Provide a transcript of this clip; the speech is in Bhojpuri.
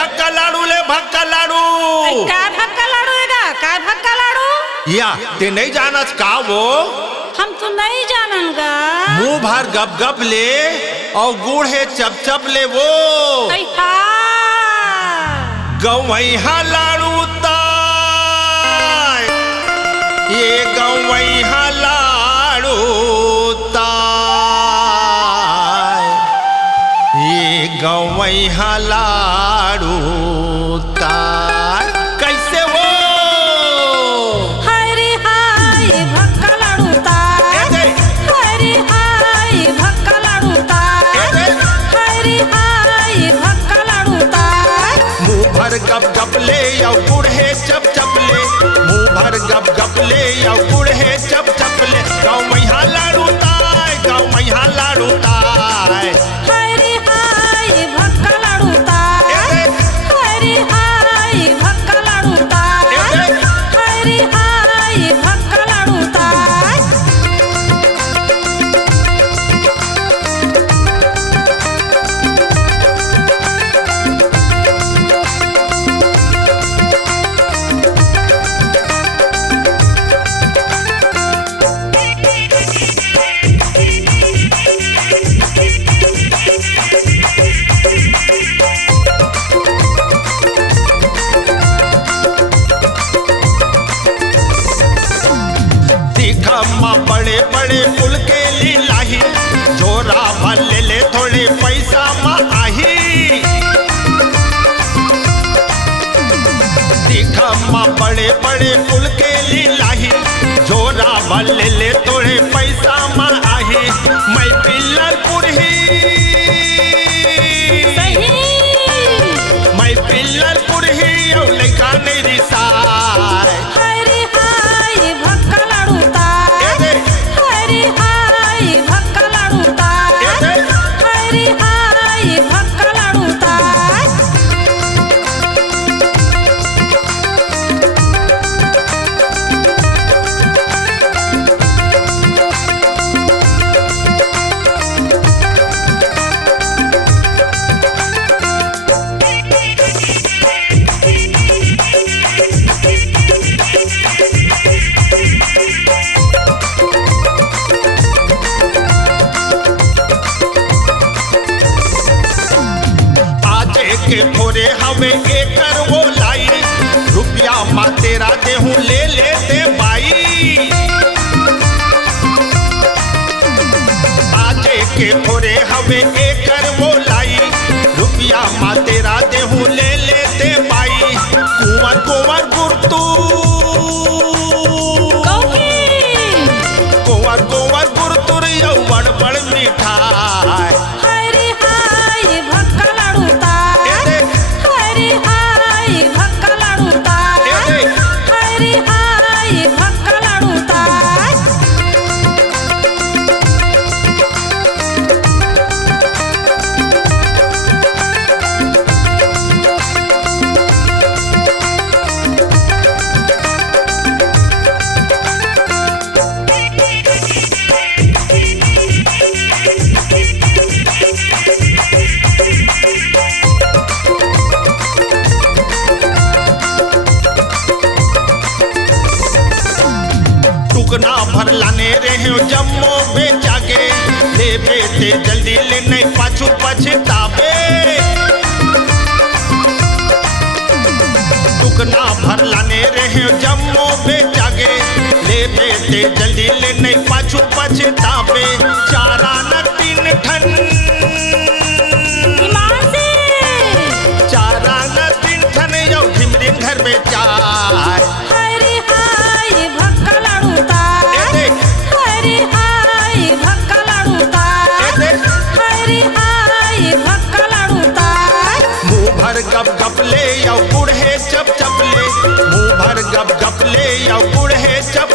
भक्का लाडू ले भक्का लाडू। काय भक्का लाडू है गा? काय भक्का लाडू? या ते नहीं जानत का वो? हम तो नहीं जानन गा। मुंह भर गप गप ले और गुड़ है चप चप ले वो। गवैहा लाडू ताय, ये गवैहा लाडू ताय, ये गवैहा लाडू ताय। कैसे वो? हरे हाय भक्का लाडू ताय, हरे हाय भक्का लाडू ताय, हरे हाय भक्का लाडू ताय। मुंह भर गप गप ले या गुड़ है चप चप ले, मुंह भर गप गप ले या गुड़ है चप चप ले। गवैहा लाडू ताय, गवैहा लाडू ताय। हरे हाय भक्का लाडू ताय, हरे हाय भक्का लाडू ताय, हरे हाय भक्का लाडू ताय। बड़े बड़े फूल के लीलाही, जोरा भर ले ले थोड़े पैसा मा आही। दिखा बड़े बड़े फूल के लीलाही, जोरा भर ले ले थोड़े पैसा मा आही। मैं पिल्लरपुर ही, मैं पिल्लरपुर ही और लड़का नहीं रिसाय। हरे हाय भक्का लाडू ताय, हरे हाय भक्का लाडू ताय, हरे हाय भक्का लाडू ताय। के फोरे हमें एकर वो लाई, रुपया मा तेरा देहूं ले लेते बाई। आजे के फोरे हमें एकर वो लाई, रुपया मा तेरा देहूं ले लेते बाई। कुंवर कुंवर गुरतू, कुंवर कुंवर गुरतुर यौवन बड़ मिठाई। हरे हाय भक्का लाडू ताय, हरे हाय भक्का लाडू ताय, हरे हाय भक्का लाडू ताय। टुकना भर लाने रहे जम्मो बेचा के, ले बेटे जल्दी ले नहीं पाछू पछतावे। टुकना भर लाने रहे जम्मो बेचा के, ले बेटे जल्दी ले नहीं पाछू पछतावे। चारा न 3 ठन, चारा न 3 ठन यो ढिमरिन घर में चाय। हरे हाय भक्का लाडू ताय, हरे हाय भक्का लाडू ताय, हरे हाय भक्का लाडू ताय। मुंह भर गप गप ले या गुड़ है चप चप ले, मुंह भर गप गप ले या गुड़ है चप